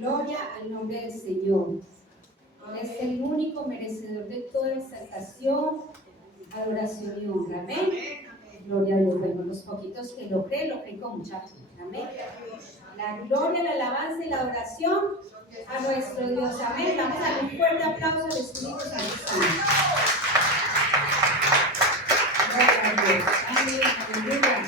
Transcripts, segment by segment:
Gloria al nombre del Señor. Él es el único merecedor de toda exaltación, adoración y honra. Amén. Gloria a Dios. Bueno, los poquitos que lo creen con mucha fe. Amén. La gloria, la alabanza y la adoración a nuestro Dios. Amén. Vamos a dar un fuerte aplauso al Espíritu Santo. Gloria a Dios. Amén. Aleluya.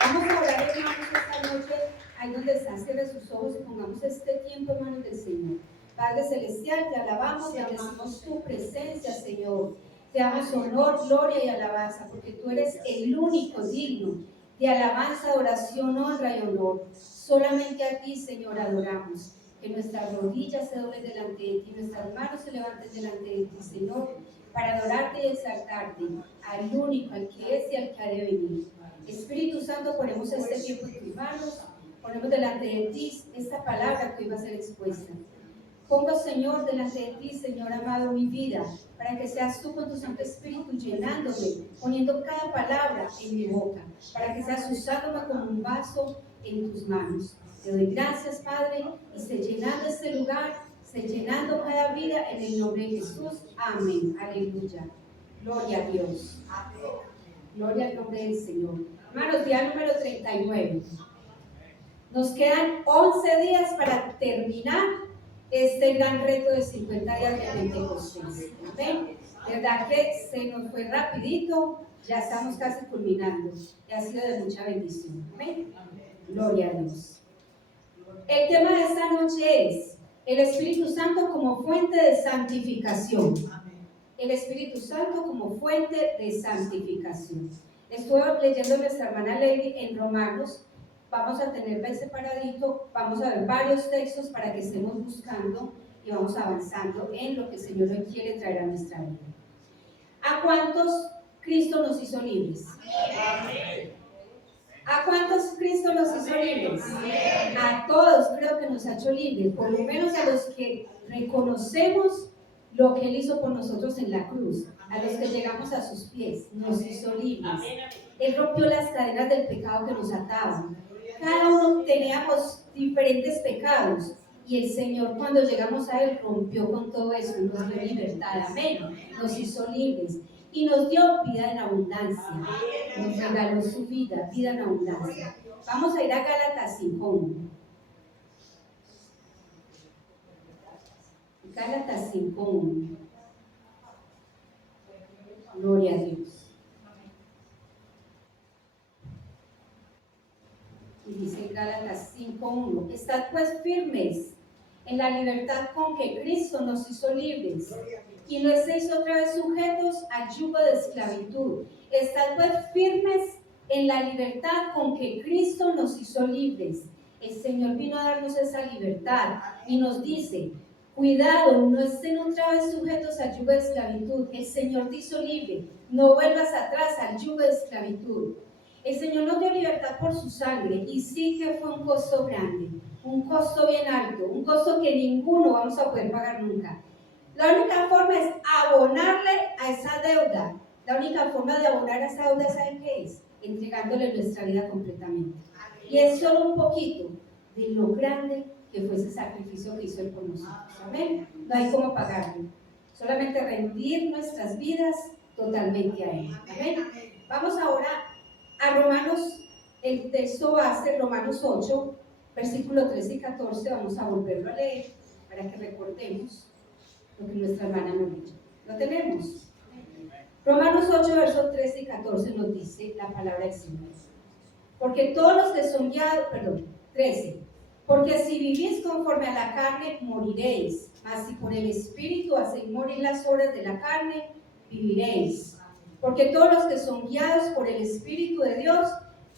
Vamos a orar, hermanos, esta noche. Ahí donde está, cierre sus ojos y pongamos este tiempo en manos del Señor. Padre Celestial, te alabamos, te bendecimos tu presencia, Señor. Te damos honor, gloria y alabanza, porque tú eres el único digno de alabanza, adoración, honra y honor. Solamente a ti, Señor, adoramos. Que nuestras rodillas se doblen delante de ti, nuestras manos se levanten delante de ti, Señor, para adorarte y exaltarte al único, al que es y al que ha de venir. Espíritu Santo, ponemos este tiempo en tus manos. Ponemos delante de ti esta palabra que hoy va a ser expuesta. Pongo, Señor, delante de ti, Señor amado, mi vida, para que seas tú con tu Santo Espíritu llenándome, poniendo cada palabra en mi boca, para que seas usándome como un vaso en tus manos. Te doy gracias, Padre, y esté llenando este lugar, esté llenando cada vida en el nombre de Jesús. Amén. Aleluya. Gloria a Dios. Gloria al nombre del Señor. Hermanos, día número 39. Nos quedan 11 días para terminar este gran reto de 50 días de Pentecostés. ¿Amén? ¿Verdad que se nos fue rapidito? Ya estamos casi culminando. Y ha sido de mucha bendición. ¿Amén? Gloria a Dios. El tema de esta noche es el Espíritu Santo como fuente de santificación. El Espíritu Santo como fuente de santificación. Estuve leyendo nuestra hermana Lady en Romanos. Vamos a tenerla separadito, vamos a ver varios textos para que estemos buscando y vamos avanzando en lo que el Señor hoy quiere traer a nuestra vida. ¿A cuántos Cristo nos hizo libres? Amén. ¿A cuántos Cristo nos hizo libres? Amén. A todos creo que nos ha hecho libres, por lo menos a los que reconocemos lo que Él hizo por nosotros en la cruz, a los que llegamos a sus pies, nos hizo libres. Él rompió las cadenas del pecado que nos ataban. Cada uno teníamos diferentes pecados y el Señor, cuando llegamos a Él, rompió con todo eso, nos dio libertad, amén, nos hizo libres y nos dio vida en abundancia, nos regaló su vida, vida en abundancia. Vamos a ir a Gálatas 5:1. Gálatas 5:1. Gloria a Dios. Y dice Gálatas 5:1, estad pues firmes en la libertad con que Cristo nos hizo libres, y no estéis otra vez sujetos al yugo de esclavitud. Estad pues firmes en la libertad con que Cristo nos hizo libres. El Señor vino a darnos esa libertad y nos dice, cuidado, no estén otra vez sujetos al yugo de esclavitud. El Señor te hizo libre, no vuelvas atrás al yugo de esclavitud. El Señor nos dio libertad por su sangre y sí que fue un costo grande, un costo bien alto, un costo que ninguno vamos a poder pagar nunca. La única forma es abonarle a esa deuda. La única forma de abonar a esa deuda, ¿saben qué es? Entregándole nuestra vida completamente. Y es solo un poquito de lo grande que fue ese sacrificio que hizo Él por nosotros. Amén. No hay cómo pagarlo. Solamente rendir nuestras vidas totalmente a Él. Amén. Vamos ahora a Romanos, el texto base, Romanos 8, versículos 13 y 14, vamos a volverlo a leer para que recordemos lo que nuestra hermana nos dijo. ¿Lo tenemos? Romanos 8, versos 13 y 14 nos dice la palabra del Señor. Porque todos los que son guiados, 13, porque si vivís conforme a la carne, moriréis, mas si por el Espíritu hacéis morir las obras de la carne, viviréis. Porque todos los que son guiados por el Espíritu de Dios,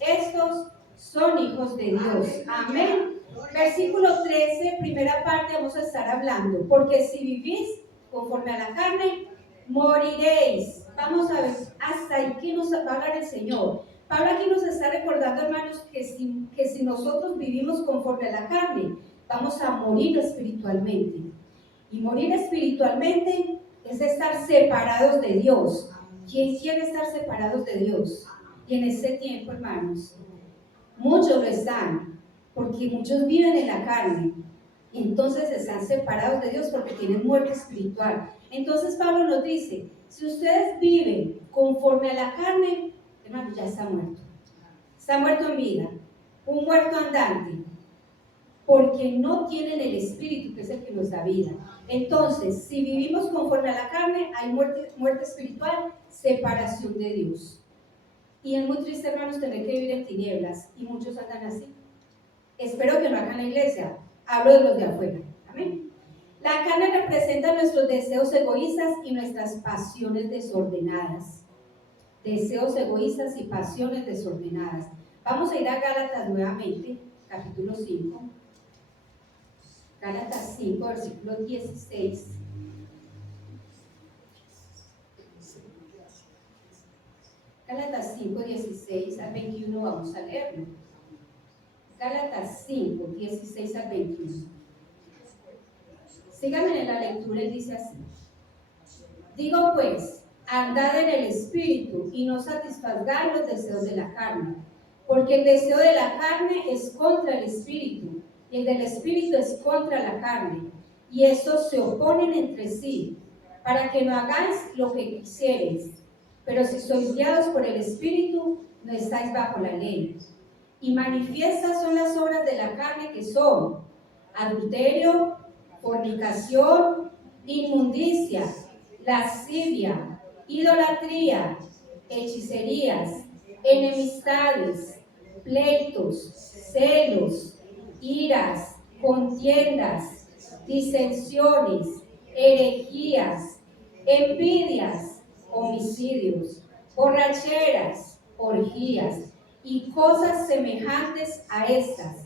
estos son hijos de Dios. Amén. Versículo 13, primera parte, vamos a estar hablando. Porque si vivís conforme a la carne, moriréis. Vamos a ver hasta ahí qué nos va a hablar el Señor. Pablo aquí nos está recordando, hermanos, que si nosotros vivimos conforme a la carne, vamos a morir espiritualmente. Y morir espiritualmente es estar separados de Dios. ¿Quién quiere estar separados de Dios? Y en este tiempo, hermanos, muchos lo están, porque muchos viven en la carne. Entonces están separados de Dios porque tienen muerte espiritual. Entonces Pablo nos dice, si ustedes viven conforme a la carne, hermano, ya está muerto. Está muerto en vida, un muerto andante, porque no tienen el Espíritu, que es el que nos da vida. Entonces, si vivimos conforme a la carne, hay muerte espiritual, separación de Dios. Y es muy triste, hermanos, tener que vivir en tinieblas, y muchos andan así. Espero que no hagan la iglesia, hablo de los de afuera. Amén. La carne representa nuestros deseos egoístas y nuestras pasiones desordenadas. Deseos egoístas y pasiones desordenadas. Vamos a ir a Gálatas nuevamente, capítulo 5. Gálatas 5, versículo 16. Gálatas 5, 16 al 21, vamos a leerlo. Gálatas 5, 16 al 21. Síganme en la lectura, él dice así. Digo pues, andad en el Espíritu y no satisfagáis los deseos de la carne, porque el deseo de la carne es contra el Espíritu, y el del Espíritu es contra la carne, y estos se oponen entre sí, para que no hagáis lo que quisiereis. Pero si sois guiados por el Espíritu, no estáis bajo la ley. Y manifiestas son las obras de la carne, que son adulterio, fornicación, inmundicia, lascivia, idolatría, hechicerías, enemistades, pleitos, celos, iras, contiendas, disensiones, herejías, envidias, homicidios, borracheras, orgías y cosas semejantes a estas,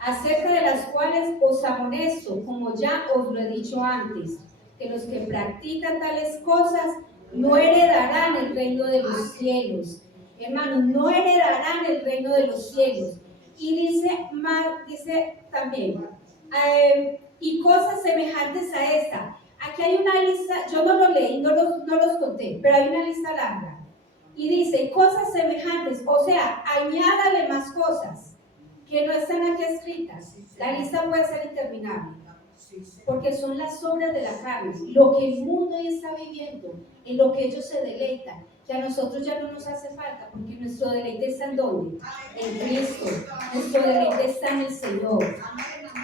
acerca de las cuales os amonesto, como ya os lo he dicho antes, que los que practican tales cosas no heredarán el reino de los cielos. Hermanos, no heredarán el reino de los cielos. Y dice también, y cosas semejantes a esta. Aquí hay una lista, yo no lo leí, no los conté, pero hay una lista larga. Y dice, cosas semejantes, o sea, añádale más cosas que no están aquí escritas. La lista puede ser interminable, porque son las obras de la carne, lo que el mundo hoy está viviendo, en lo que ellos se deleitan, que a nosotros ya no nos hace falta, porque nuestro deleite está ¿en dónde? En Cristo. Nuestro deleite está en el Señor.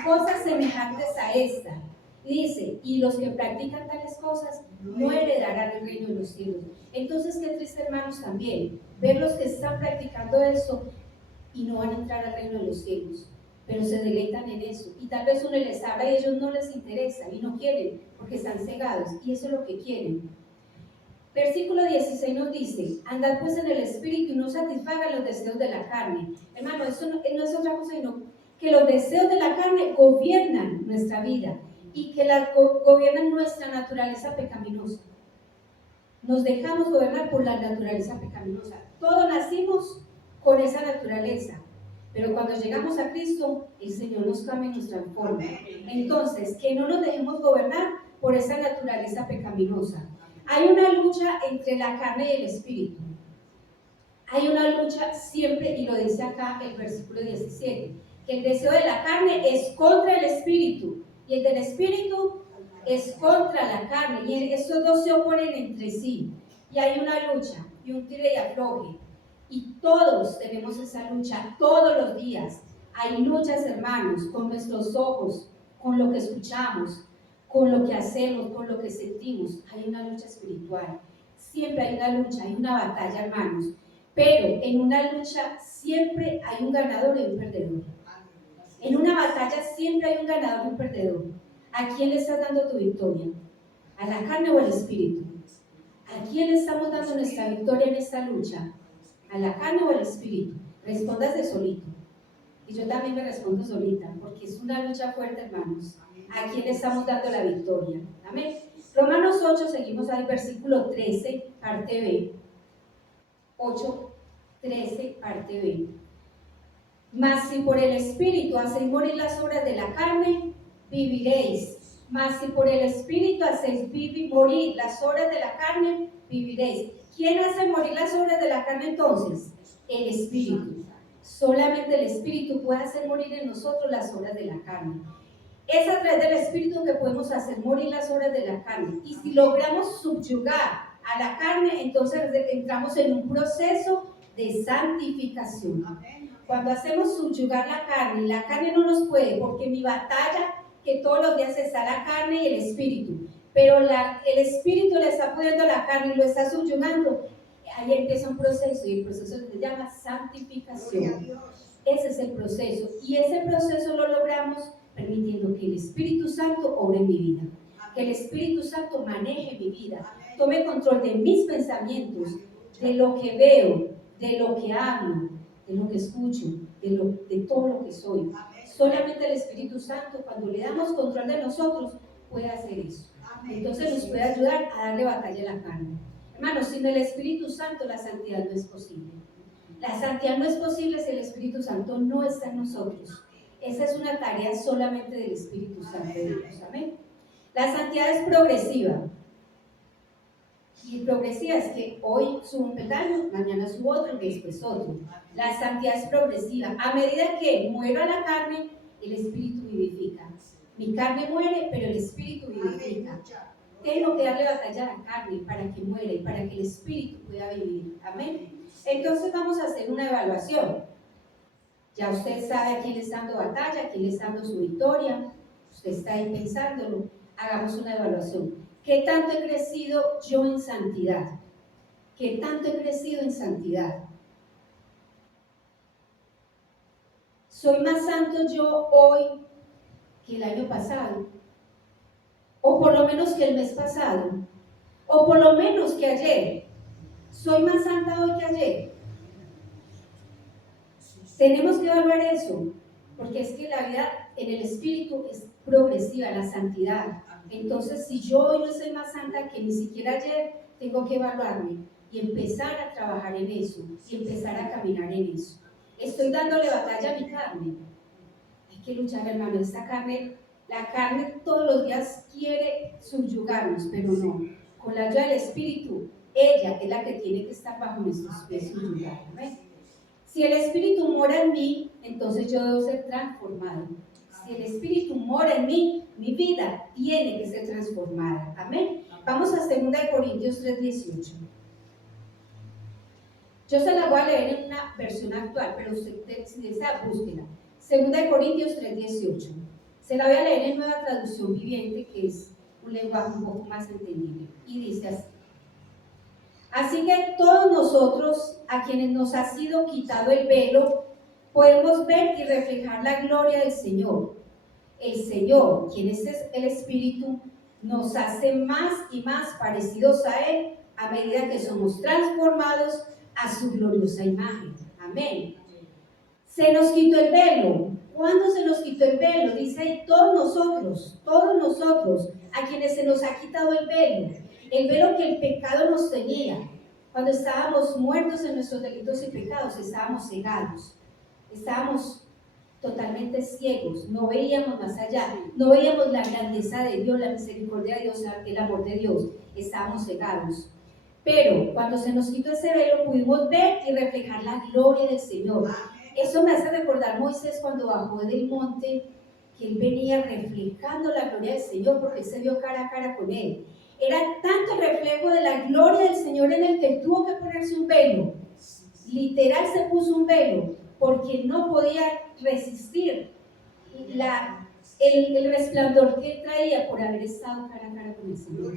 Cosas semejantes a esta. Dice, y los que practican tales cosas no heredarán el reino de los cielos. Entonces, qué triste, hermanos, también ver los que están practicando eso y no van a entrar al reino de los cielos, pero se deleitan en eso. Y tal vez uno les habla y a ellos no les interesa y no quieren porque están cegados, y eso es lo que quieren. Versículo 16 nos dice, andad pues en el Espíritu y no satisfagan los deseos de la carne. Hermano, eso no es otra cosa, sino que los deseos de la carne gobiernan nuestra vida y que gobiernan nuestra naturaleza pecaminosa. Nos dejamos gobernar por la naturaleza pecaminosa. Todos nacimos con esa naturaleza, pero cuando llegamos a Cristo, el Señor nos cambia y nos transforma. Entonces, que no nos dejemos gobernar por esa naturaleza pecaminosa. Hay una lucha entre la carne y el espíritu. Hay una lucha siempre, y lo dice acá el versículo 17, que el deseo de la carne es contra el espíritu, y el del espíritu es contra la carne, y estos dos se oponen entre sí. Y hay una lucha, y un tire y afloje. Y todos tenemos esa lucha todos los días. Hay luchas, hermanos, con nuestros ojos, con lo que escuchamos, con lo que hacemos, con lo que sentimos. Hay una lucha espiritual. Siempre hay una lucha, hay una batalla, hermanos. Pero en una lucha siempre hay un ganador y un perdedor. En una batalla siempre hay un ganador y un perdedor. ¿A quién le estás dando tu victoria? ¿A la carne o al espíritu? ¿A quién le estamos dando nuestra victoria en esta lucha? ¿A la carne o al espíritu? Respondas de solito. Y yo también me respondo solita, porque es una lucha fuerte, hermanos. ¿A quién le estamos dando la victoria? Amén. Romanos 8, seguimos ahí, versículo 13, parte B. 8, 13, parte B. Mas si por el Espíritu hacéis morir las obras de la carne, viviréis. Mas si por el Espíritu hacéis morir las obras de la carne, viviréis. ¿Quién hace morir las obras de la carne entonces? El Espíritu. Solamente el Espíritu puede hacer morir en nosotros las obras de la carne. Es a través del Espíritu que podemos hacer morir las obras de la carne. Y si logramos subyugar a la carne, entonces entramos en un proceso de santificación. Cuando hacemos subyugar la carne no nos puede, porque mi batalla que todos los días está la carne y el espíritu, pero el espíritu le está pudiendo a la carne y lo está subyugando. Ahí empieza un proceso y el proceso se llama santificación. Ese es el proceso y ese proceso lo logramos permitiendo que el Espíritu Santo obre en mi vida, que el Espíritu Santo maneje mi vida, tome control de mis pensamientos, de lo que veo, de lo que hablo, de lo que escucho, de todo lo que soy. Solamente el Espíritu Santo, cuando le damos control de nosotros, puede hacer eso. Entonces nos puede ayudar a darle batalla a la carne. Hermanos, sin el Espíritu Santo la santidad no es posible. La santidad no es posible si el Espíritu Santo no está en nosotros. Esa es una tarea solamente del Espíritu Santo de Dios. Amén. La santidad es progresiva. Y progresiva es que hoy subo un peldaño, mañana subo otro y después otro. La santidad es progresiva. A medida que muero a la carne, el Espíritu vivifica. Mi carne muere, pero el Espíritu vivifica. Tengo que darle batalla a la carne para que muera y para que el Espíritu pueda vivir. Amén. Entonces vamos a hacer una evaluación. Ya usted sabe a quién le está dando batalla, a quién le está dando su victoria. Usted está ahí pensándolo. Hagamos una evaluación. ¿Qué tanto he crecido yo en santidad? ¿Qué tanto he crecido en santidad? ¿Soy más santo yo hoy que el año pasado? ¿O por lo menos que el mes pasado? ¿O por lo menos que ayer? ¿Soy más santa hoy que ayer? Tenemos que evaluar eso, porque es que la vida en el Espíritu es progresiva, la santidad. Entonces, si yo hoy no soy más santa que ni siquiera ayer, tengo que evaluarme y empezar a trabajar en eso, y empezar a caminar en eso. Estoy dándole batalla a mi carne. Hay que luchar, hermano. Esta carne, la carne todos los días quiere subyugarnos, pero no. Con la ayuda del Espíritu, ella es la que tiene que estar bajo nuestros pies subyugada. ¿Ves? Si el Espíritu mora en mí, entonces yo debo ser transformado. Si el Espíritu mora en mí, mi vida tiene que ser transformada. Amén. Vamos a 2 Corintios 3:18. Yo se la voy a leer en una versión actual, pero usted si desea, búsquela. 2 Corintios 3:18. Se la voy a leer en Nueva Traducción Viviente, que es un lenguaje un poco más entendible. Y dice así. Así que todos nosotros, a quienes nos ha sido quitado el velo, podemos ver y reflejar la gloria del Señor. El Señor, quien es el Espíritu, nos hace más y más parecidos a Él a medida que somos transformados a su gloriosa imagen. Amén. Se nos quitó el velo. ¿Cuándo se nos quitó el velo? Dice ahí, todos nosotros, a quienes se nos ha quitado el velo que el pecado nos tenía. Cuando estábamos muertos en nuestros delitos y pecados, estábamos cegados, estábamos totalmente ciegos, no veíamos más allá, no veíamos la grandeza de Dios, la misericordia de Dios, el amor de Dios, estábamos cegados. Pero cuando se nos quitó ese velo, pudimos ver y reflejar la gloria del Señor. Eso me hace recordar Moisés cuando bajó del monte, que él venía reflejando la gloria del Señor, porque él se vio cara a cara con él. Era tanto el reflejo de la gloria del Señor en el que él tuvo que ponerse un velo. Literal se puso un velo, porque no podía resistir el resplandor que él traía por haber estado cara a cara con el Señor.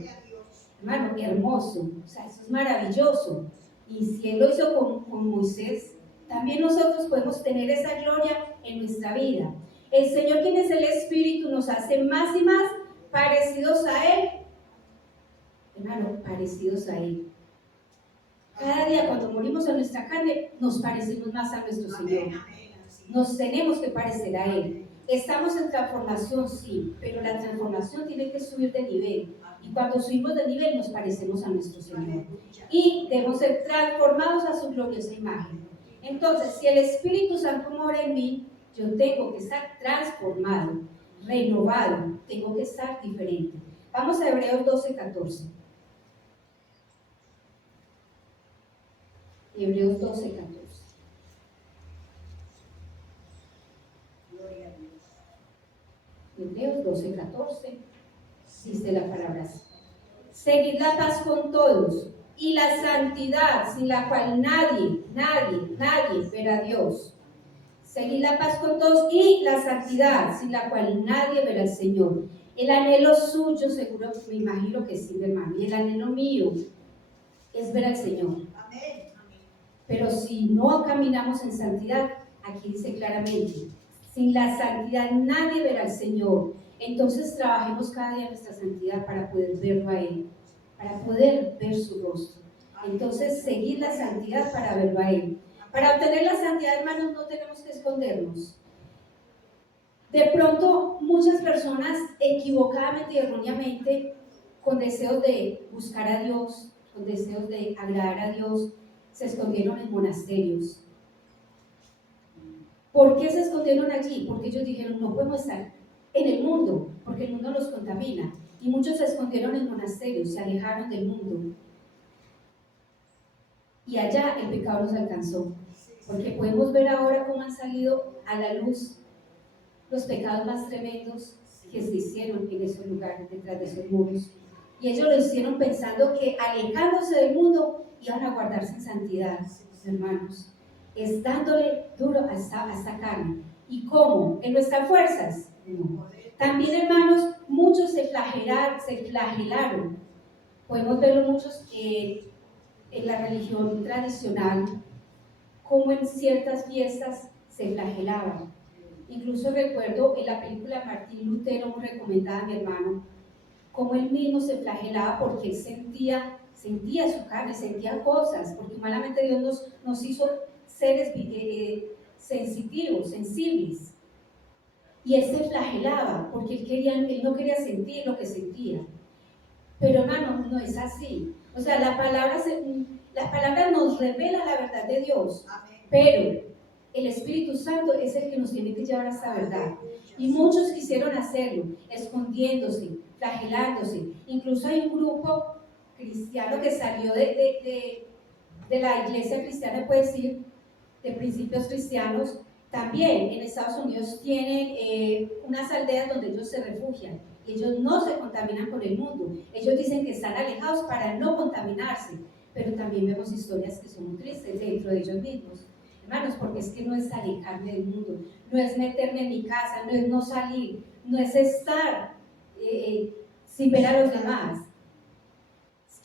Hermano, qué hermoso, o sea, eso es maravilloso. Y si él lo hizo con Moisés, también nosotros podemos tener esa gloria en nuestra vida. El Señor, quien es el Espíritu, nos hace más y más parecidos a Él. Hermano, parecidos a Él. Cada día cuando morimos a nuestra carne, nos parecemos más a nuestro Señor. Nos tenemos que parecer a Él. Estamos en transformación, sí, pero la transformación tiene que subir de nivel. Y cuando subimos de nivel, nos parecemos a nuestro Señor. Y debemos ser transformados a su gloriosa imagen. Entonces, si el Espíritu Santo mora en mí, yo tengo que estar transformado, renovado, tengo que estar diferente. Vamos a Hebreos 12:14. Hebreos 12:14. Hebreos 12:14, dice la palabra así. Seguid la paz con todos y la santidad, sin la cual nadie verá a Dios. Seguid la paz con todos y la santidad, sin la cual nadie verá al Señor. El anhelo suyo, seguro, me imagino que sí, hermano, y el anhelo mío es ver al Señor. Amén. Pero si no caminamos en santidad, aquí dice claramente, sin la santidad nadie verá al Señor. Entonces trabajemos cada día nuestra santidad para poder verlo a Él, para poder ver su rostro. Entonces seguir la santidad para verlo a Él. Para obtener la santidad, hermanos, no tenemos que escondernos. De pronto, muchas personas equivocadamente y erróneamente, con deseos de buscar a Dios, con deseos de agradar a Dios, se escondieron en monasterios. ¿Por qué se escondieron allí? Porque ellos dijeron, no podemos estar en el mundo, porque el mundo los contamina. Y muchos se escondieron en monasterios, se alejaron del mundo. Y allá el pecado los alcanzó. Porque podemos ver ahora cómo han salido a la luz los pecados más tremendos que se hicieron en esos lugares, detrás de esos muros. Y ellos lo hicieron pensando que alejándose del mundo iban a guardarse en santidad, hermanos. Es dándole duro a esta carne. ¿Y cómo? ¿En nuestras fuerzas? No. También, hermanos, muchos se flagelaron. Podemos verlo muchos en la religión tradicional, como en ciertas fiestas se flagelaban. Incluso recuerdo en la película Martín Lutero, muy recomendada a mi hermano, como él mismo se flagelaba porque él sentía su carne, sentía cosas, porque humanamente Dios nos hizo seres sensitivos, sensibles. Y él se flagelaba porque él no quería sentir lo que sentía. Pero hermano, no es así. O sea, la palabra nos revela la verdad de Dios. Pero el Espíritu Santo es el que nos tiene que llevar a esta verdad. Y muchos quisieron hacerlo, escondiéndose, flagelándose. Incluso hay un grupo cristiano que salió de la iglesia cristiana, puede decir, de principios cristianos. También en Estados Unidos tienen unas aldeas donde ellos se refugian. Y ellos no se contaminan con el mundo. Ellos dicen que están alejados para no contaminarse. Pero también vemos historias que son muy tristes dentro de ellos mismos. Hermanos, porque es que no es alejarme del mundo, no es meterme en mi casa, no es no salir, no es estar sin ver a los demás.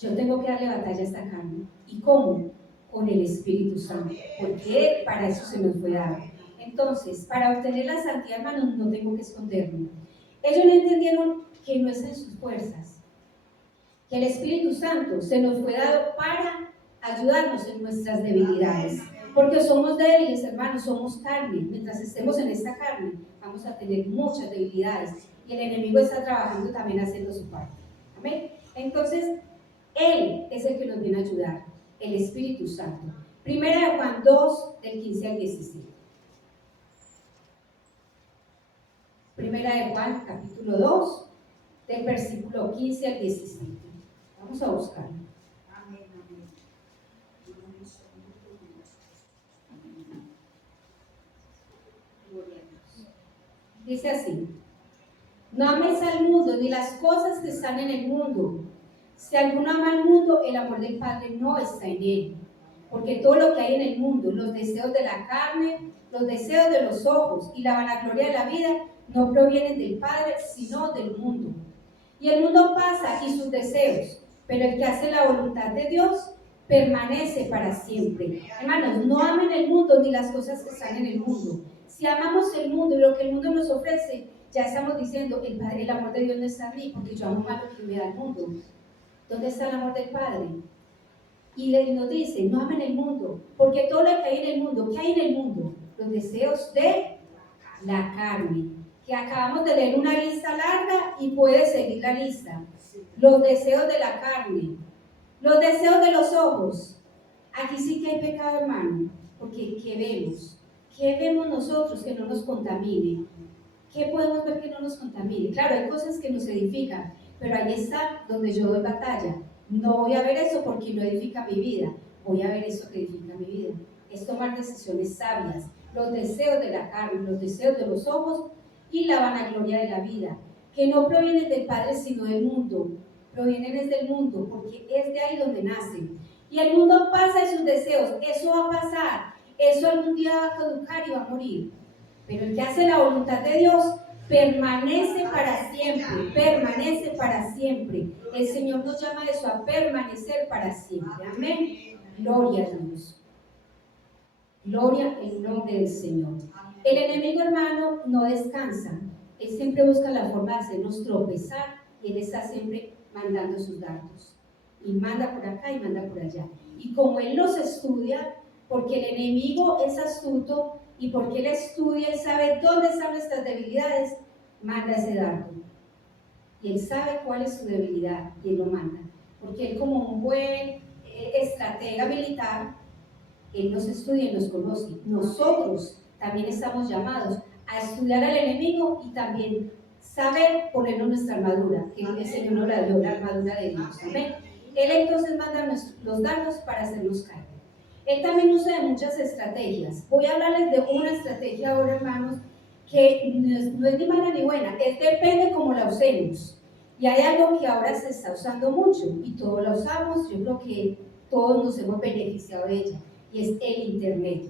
Yo tengo que darle batalla a esta carne. ¿Y cómo? Con el Espíritu Santo, porque para eso se nos fue dado. Entonces, para obtener la santidad, hermanos, no tengo que esconderme. Ellos no entendieron que no es en sus fuerzas, que el Espíritu Santo se nos fue dado para ayudarnos en nuestras debilidades. Porque somos débiles, hermanos, somos carne. Mientras estemos en esta carne, vamos a tener muchas debilidades. Y el enemigo está trabajando también haciendo su parte. Amén. Entonces, Él es el que nos viene a ayudar, el Espíritu Santo. Primera de Juan 2, del 15 al 17. Primera de Juan, capítulo 2, del versículo 15 al 17. Vamos a buscarlo. Dice así: no améis al mundo ni las cosas que están en el mundo. Si alguno ama al mundo, el amor del Padre no está en él. Porque todo lo que hay en el mundo, los deseos de la carne, los deseos de los ojos y la vanagloria de la vida, no provienen del Padre, sino del mundo. Y el mundo pasa y sus deseos, pero el que hace la voluntad de Dios permanece para siempre. Hermanos, no amen el mundo ni las cosas que están en el mundo. Si amamos el mundo y lo que el mundo nos ofrece, ya estamos diciendo, el amor de Dios no está en mí, porque yo amo más lo que me da el mundo. ¿Dónde está el amor del Padre? Y nos dice, no amen el mundo, porque todo lo que hay en el mundo, ¿qué hay en el mundo? Los deseos de la carne, que acabamos de leer una lista larga y puede seguir la lista. Los deseos de la carne, los deseos de los ojos. Aquí sí que hay pecado, hermano, porque ¿qué vemos? ¿Qué vemos nosotros que no nos contamine? ¿Qué podemos ver que no nos contamine? Claro, hay cosas que nos edifican, pero ahí está donde yo doy batalla. No voy a ver eso porque no edifica mi vida, voy a ver eso que edifica mi vida. Es tomar decisiones sabias, los deseos de la carne, los deseos de los ojos y la vanagloria de la vida. que no provienen del Padre sino del mundo, provienen es del mundo, porque es de ahí donde nacen. Y el mundo pasa y sus deseos, eso va a pasar, eso algún día va a caducar y va a morir. Pero el que hace la voluntad de Dios permanece para siempre, permanece para siempre. El Señor nos llama a eso, a permanecer para siempre. Amén. Gloria a Dios. Gloria en nombre del Señor. El enemigo, hermano, no descansa. Él siempre busca la forma de hacernos tropezar y él está siempre mandando sus dardos. Y manda por acá y manda por allá. Y como él los estudia, porque el enemigo es astuto y porque él estudia y sabe dónde están nuestras debilidades, manda ese dardo. Y él sabe cuál es su debilidad y él lo manda. Porque él, como un buen estratega militar, él nos estudia y nos conoce. Nosotros también estamos llamados a estudiar al enemigo y también saber ponernos nuestra armadura, que el Señor nos la dio, la armadura de Dios. Amén. Él entonces manda los dardos para hacernos caer. Él también usa de muchas estrategias. Voy a hablarles de una estrategia ahora, hermanos, que no es ni mala ni buena, es depende cómo la usemos. Y hay algo que ahora se está usando mucho y todos la usamos, yo creo que todos nos hemos beneficiado de ella, y es el Internet.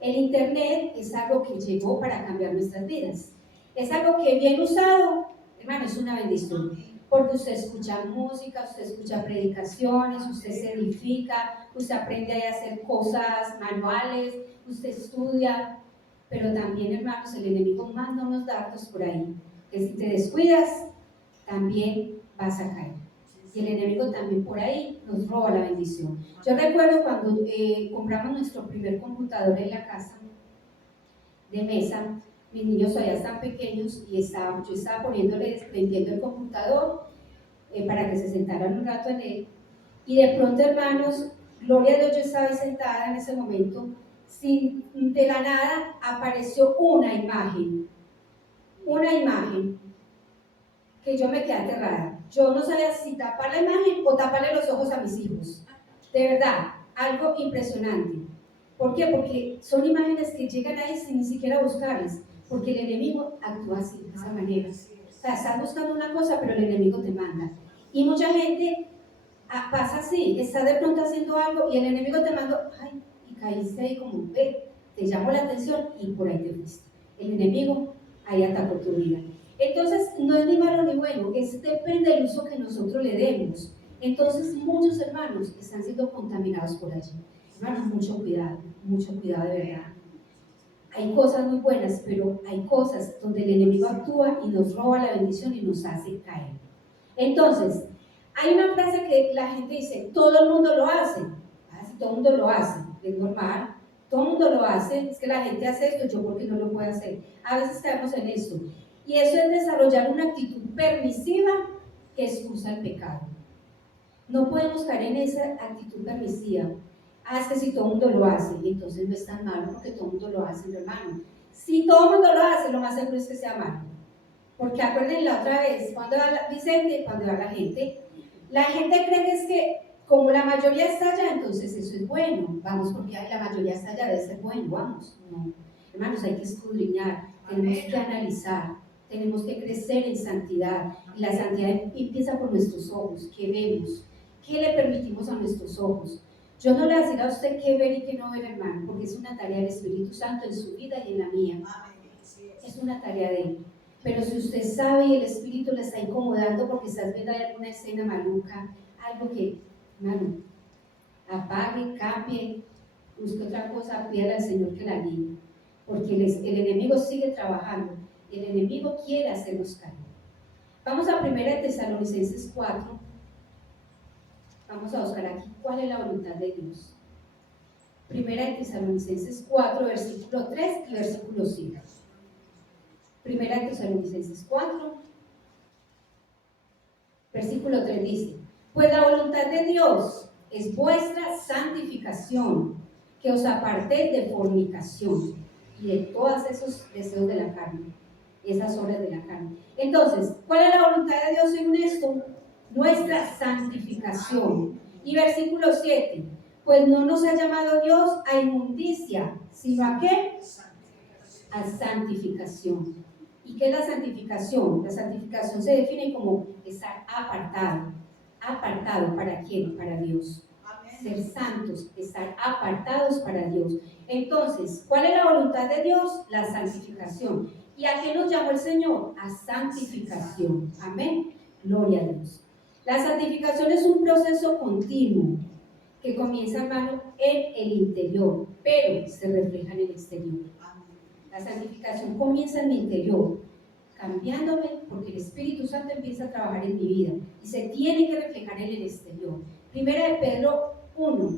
El Internet es algo que llegó para cambiar nuestras vidas. Es algo que bien usado, hermano, es una bendición. Porque usted escucha música, usted escucha predicaciones, usted se edifica, usted aprende a hacer cosas manuales, usted estudia. Pero también, hermanos, el enemigo manda unos dardos por ahí, que si te descuidas, también vas a caer. Y el enemigo también por ahí nos roba la bendición. Yo recuerdo cuando compramos nuestro primer computador en la casa de mesa, mis niños todavía están pequeños y yo estaba prendiendo el computador para que se sentaran un rato en él. Y de pronto, hermanos, gloria a Dios, yo estaba ahí sentada en ese momento, de la nada apareció una imagen que yo me quedé aterrada. Yo no sabía si tapar la imagen o taparle los ojos a mis hijos. De verdad, algo impresionante. ¿Por qué? Porque son imágenes que llegan ahí sin ni siquiera buscarlas. Porque el enemigo actúa así, de esa manera. O sea, estás buscando una cosa, pero el enemigo te manda. Y mucha gente pasa así, está de pronto haciendo algo y el enemigo te manda, ay, y caíste ahí como, ve, te llamó la atención y por ahí te fuiste. El enemigo ahí atacó tu vida. Entonces, no es ni malo ni bueno, depende del uso que nosotros le demos. Entonces, muchos hermanos están siendo contaminados por allí. Hermanos, mucho cuidado de verdad. Hay cosas muy buenas, pero hay cosas donde el enemigo actúa y nos roba la bendición y nos hace caer. Entonces, hay una frase que la gente dice, todo el mundo lo hace. Si todo el mundo lo hace, es normal. Todo el mundo lo hace, es que la gente hace esto, yo porque no lo puedo hacer. A veces caemos en esto. Y eso es desarrollar una actitud permisiva que excusa el pecado. No podemos caer en esa actitud permisiva. Es que si todo el mundo lo hace, entonces no es tan malo porque todo el mundo lo hace, mi hermano. Si todo el mundo lo hace, lo más seguro es que sea malo. Porque acuérdense la otra vez, cuando va Vicente, cuando va la gente cree que es que como la mayoría está allá, entonces eso es bueno. Vamos, porque la mayoría está allá, debe ser bueno, vamos. No, hermanos, hay que escudriñar, tenemos que analizar, tenemos que crecer en santidad. Y la santidad empieza por nuestros ojos, ¿qué vemos? ¿Qué le permitimos a nuestros ojos? Yo no le voy a decir a usted qué ver y qué no ver, hermano, porque es una tarea del Espíritu Santo en su vida y en la mía. Es una tarea de él. Pero si usted sabe y el Espíritu le está incomodando porque estás viendo alguna escena maluca, algo que, hermano, apague, cambie, busque otra cosa, pídale al Señor que la guíe. Porque el enemigo sigue trabajando y el enemigo quiere hacernos caer. Vamos a 1 Tesalonicenses 4. Vamos a buscar aquí cuál es la voluntad de Dios. 1 Tesalonicenses 4, versículo 3 y versículo 5. 1 Tesalonicenses 4, versículo 3 dice: pues la voluntad de Dios es vuestra santificación, que os apartéis de fornicación y de todos esos deseos de la carne, esas obras de la carne. Entonces, ¿cuál es la voluntad de Dios en esto? Nuestra santificación. Y versículo 7: pues no nos ha llamado Dios a inmundicia, sino a ¿qué? A santificación. ¿Y qué es la santificación? La santificación se define como estar apartado. ¿Apartado para quién? Para Dios. Ser santos, estar apartados para Dios. Entonces, ¿cuál es la voluntad de Dios? La santificación. ¿Y a qué nos llamó el Señor? A santificación. Amén. Gloria a Dios. La santificación es un proceso continuo que comienza, hermano, en el interior, pero se refleja en el exterior. La santificación comienza en mi interior, cambiándome porque el Espíritu Santo empieza a trabajar en mi vida y se tiene que reflejar en el exterior. Primera de Pedro 1.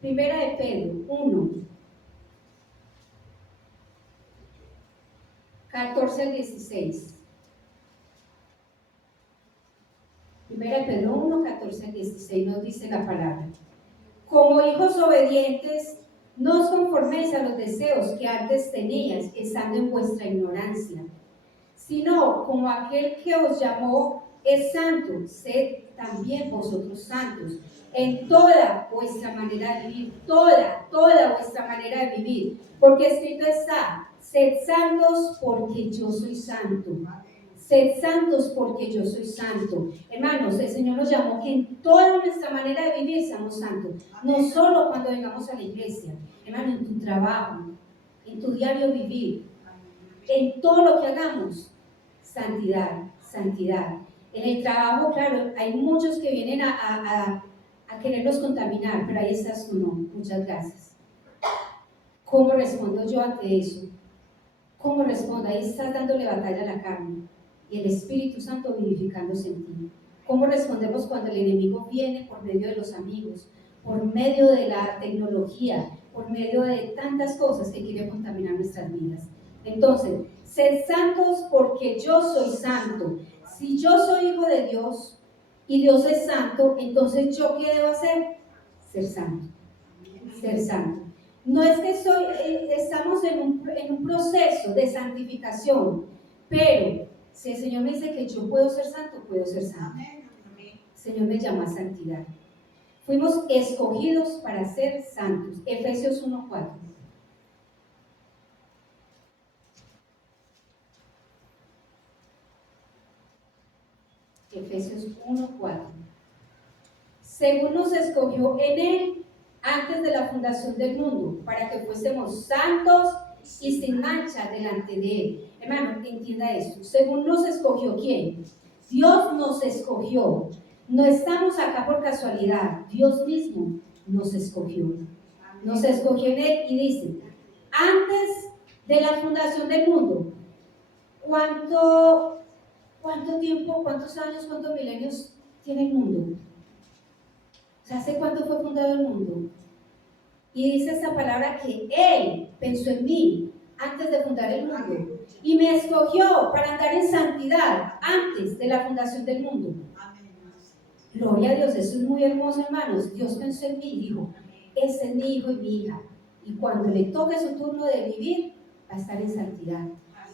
Primera de Pedro 1. 14 al 16. Primera de Pedro 1, 14 al 16 nos dice la palabra. Como hijos obedientes, no os conforméis a los deseos que antes teníais, estando en vuestra ignorancia, sino como aquel que os llamó es santo, sed también vosotros santos, en toda vuestra manera de vivir, toda vuestra manera de vivir, porque escrito está, sed santos porque yo soy santo. Sed santos porque yo soy santo. Hermanos, el Señor nos llamó que en toda nuestra manera de vivir seamos santos. No solo cuando vengamos a la iglesia, hermano, en tu trabajo, en tu diario vivir, en todo lo que hagamos, santidad, santidad. En el trabajo, claro, hay muchos que vienen a quererlos contaminar, pero ahí estás tú, no. Muchas gracias. ¿Cómo respondo yo ante eso? ¿Cómo respondo? Ahí estás dándole batalla a la carne y el Espíritu Santo vivificándose en ti. ¿Cómo respondemos cuando el enemigo viene por medio de los amigos, por medio de la tecnología, por medio de tantas cosas que quiere contaminar nuestras vidas? Entonces, sed santos porque yo soy santo. Si yo soy hijo de Dios y Dios es santo, entonces ¿yo qué debo hacer? Ser santo. Ser santo. No es que estamos en un proceso de santificación, pero si el Señor me dice que yo puedo ser santo, puedo ser santo. El Señor me llama a santidad. Fuimos escogidos para ser santos. Efesios 1:4. Efesios 1:4. Según nos escogió en Él antes de la fundación del mundo, para que fuésemos santos y sin mancha delante de Él. Hermano, entienda esto. Según nos escogió, ¿quién? Dios nos escogió. No estamos acá por casualidad. Dios mismo nos escogió. Nos escogió en Él y dice, antes de la fundación del mundo, ¿cuánto tiempo, cuántos años, cuántos milenios tiene el mundo? O sea, ¿hace cuánto fue fundado el mundo? Y dice esta palabra que Él pensó en mí antes de fundar el mundo y me escogió para andar en santidad antes de la fundación del mundo. Gloria a Dios, eso es muy hermoso, hermanos. Dios pensó en mí y dijo, ese es mi hijo y mi hija. Y cuando le toque su turno de vivir, va a estar en santidad.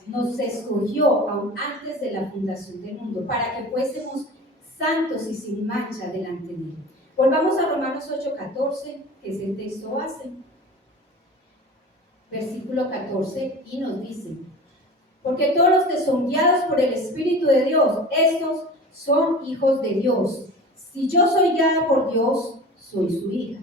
Nos escogió aún antes de la fundación del mundo para que fuésemos santos y sin mancha delante de Él. Volvamos a Romanos 8:14, que es el texto base. Versículo 14, y nos dice, porque todos los que son guiados por el Espíritu de Dios, estos son hijos de Dios. Si yo soy guiada por Dios, soy su hija.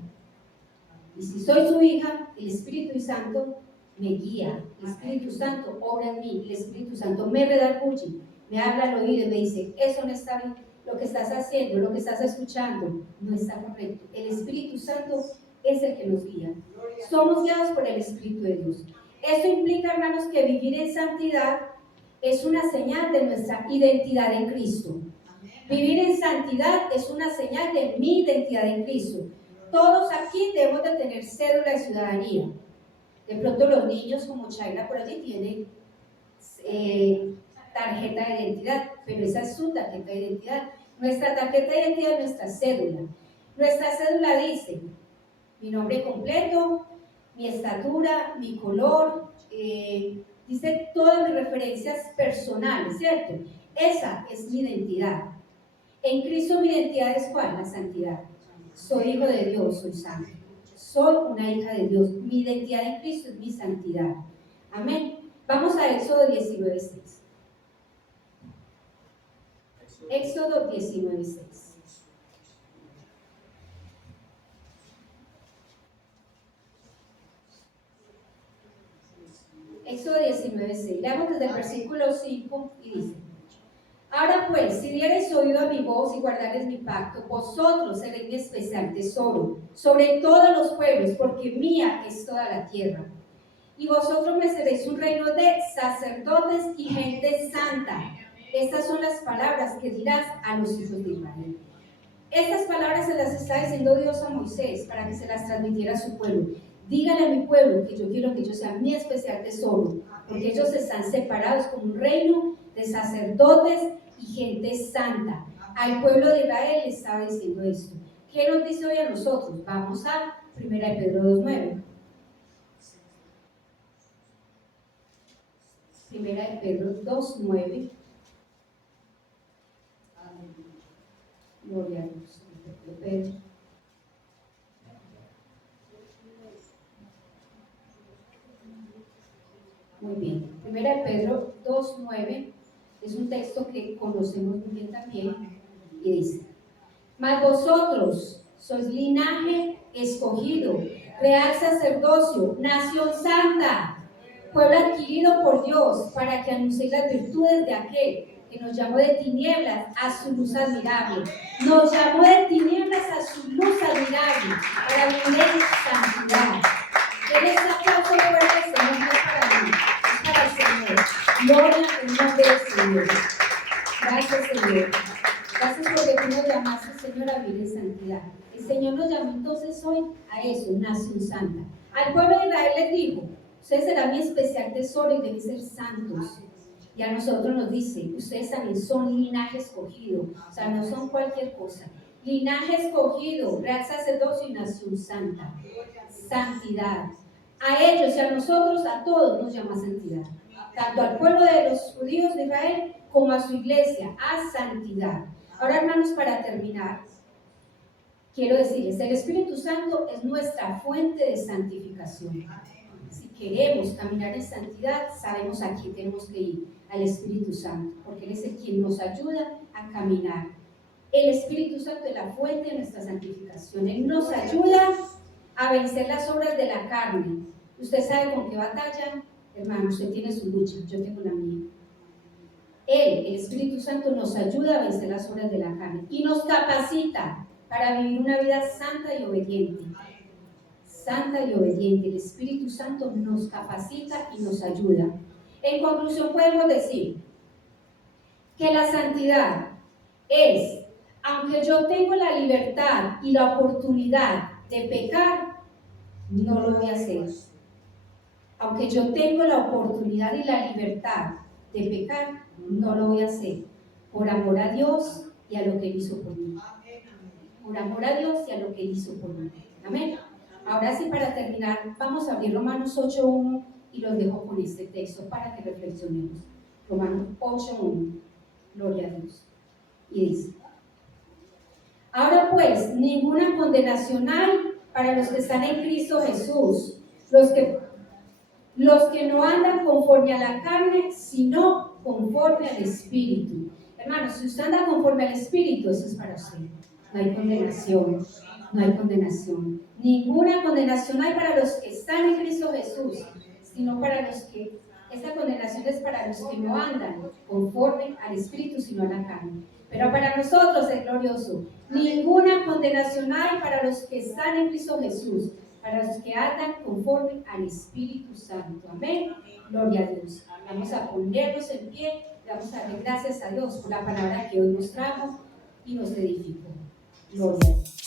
Y si soy su hija, el Espíritu Santo me guía. El Espíritu Santo obra en mí. El Espíritu Santo me redarguye, me habla al oído y me dice, eso no está bien. Lo que estás haciendo, lo que estás escuchando, no está correcto. El Espíritu Santo es el que nos guía. Somos guiados por el Espíritu de Dios. Esto implica, hermanos, que vivir en santidad es una señal de nuestra identidad en Cristo. Vivir en santidad es una señal de mi identidad en Cristo. Todos aquí debemos de tener cédula de ciudadanía. De pronto los niños como Chayla por allí tienen tarjeta de identidad, pero esa es su tarjeta de identidad. Nuestra tarjeta de identidad es nuestra cédula. Nuestra cédula dice mi nombre completo, mi estatura, mi color, dice todas mis referencias personales, ¿cierto? Esa es mi identidad. En Cristo mi identidad es ¿cuál? La santidad. Soy hijo de Dios, soy santo. Soy una hija de Dios. Mi identidad en Cristo es mi santidad. Amén. Vamos a Éxodo 19:6. Éxodo 19:6. Éxodo 19:6. Leamos desde el versículo 5 y dice: Ahora pues, si diereis oído a mi voz y guardareis mi pacto, vosotros seréis mi especial tesoro sobre todos los pueblos, porque mía es toda la tierra. Y vosotros me seréis un reino de sacerdotes y gente santa. Estas son las palabras que dirás a los hijos de Israel. Estas palabras se las está diciendo Dios a Moisés para que se las transmitiera a su pueblo. Dígale a mi pueblo que yo quiero que ellos sean mi especial tesoro, porque ellos están separados como un reino de sacerdotes y gente santa. Al pueblo de Israel le estaba diciendo esto. ¿Qué nos dice hoy a nosotros? Vamos a 1 Pedro 2:9. 1 Pedro 2:9. Gloria a Dios. Pedro. Muy bien. 1 Pedro 2:9 es un texto que conocemos muy bien también y dice: Mas vosotros sois linaje escogido, real sacerdocio, nación santa, pueblo adquirido por Dios, para que anunciéis las virtudes de aquel que nos llamó de tinieblas a su luz admirable. Nos llamó de tinieblas a su luz admirable, para vivir en santidad. En esta aplauso fuerte, Señor, no es para mí, es para el Señor. Gloria en nombre del Señor. Gracias, Señor. Gracias porque tú nos llamaste, Señor, a vivir en santidad. El Señor nos llamó entonces hoy a eso, nación santa. Al pueblo de Israel les dijo: ustedes serán mi especial tesoro y deben ser santos. Y a nosotros nos dice: ustedes también son linaje escogido, o sea, no son cualquier cosa. Linaje escogido, real sacerdocio y nación santa. Santidad. A ellos y a nosotros, a todos nos llama santidad. Tanto al pueblo de los judíos de Israel como a su iglesia, a santidad. Ahora, hermanos, para terminar, quiero decirles, el Espíritu Santo es nuestra fuente de santificación. Si queremos caminar en santidad, sabemos a quién tenemos que ir, al Espíritu Santo, porque Él es el quien nos ayuda a caminar. El Espíritu Santo es la fuente de nuestra santificación. Él nos ayuda a vencer las obras de la carne. ¿Usted sabe con qué batalla? Hermano, usted tiene su lucha, yo tengo la mía. Él, el Espíritu Santo, nos ayuda a vencer las obras de la carne y nos capacita para vivir una vida santa y obediente. Santa y obediente. El Espíritu Santo nos capacita y nos ayuda. En conclusión, podemos decir que la santidad es, aunque yo tengo la libertad y la oportunidad de pecar, no lo voy a hacer. Aunque yo tengo la oportunidad y la libertad de pecar, no lo voy a hacer. Por amor a Dios y a lo que Él hizo por mí. Por amor a Dios y a lo que Él hizo por mí. Amén. Ahora sí, para terminar, vamos a abrir Romanos 8:1 y los dejo con este texto para que reflexionemos. Romanos 8:1. Gloria a Dios. Y dice: ahora pues, ninguna condenación hay para los que están en Cristo Jesús, los que no andan conforme a la carne, sino conforme al Espíritu. Hermanos, si usted anda conforme al Espíritu, eso es para usted. No hay condenación, no hay condenación. Ninguna condenación hay para los que están en Cristo Jesús, sino para los que, esta condenación es para los que no andan conforme al Espíritu, sino a la carne. Pero para nosotros es glorioso. Ninguna condenación hay para los que están en Cristo Jesús, para los que andan conforme al Espíritu Santo. Amén. Gloria a Dios. Vamos a ponernos en pie y vamos a darle gracias a Dios por la palabra que hoy nos trajo y nos edificó. Gloria a Dios.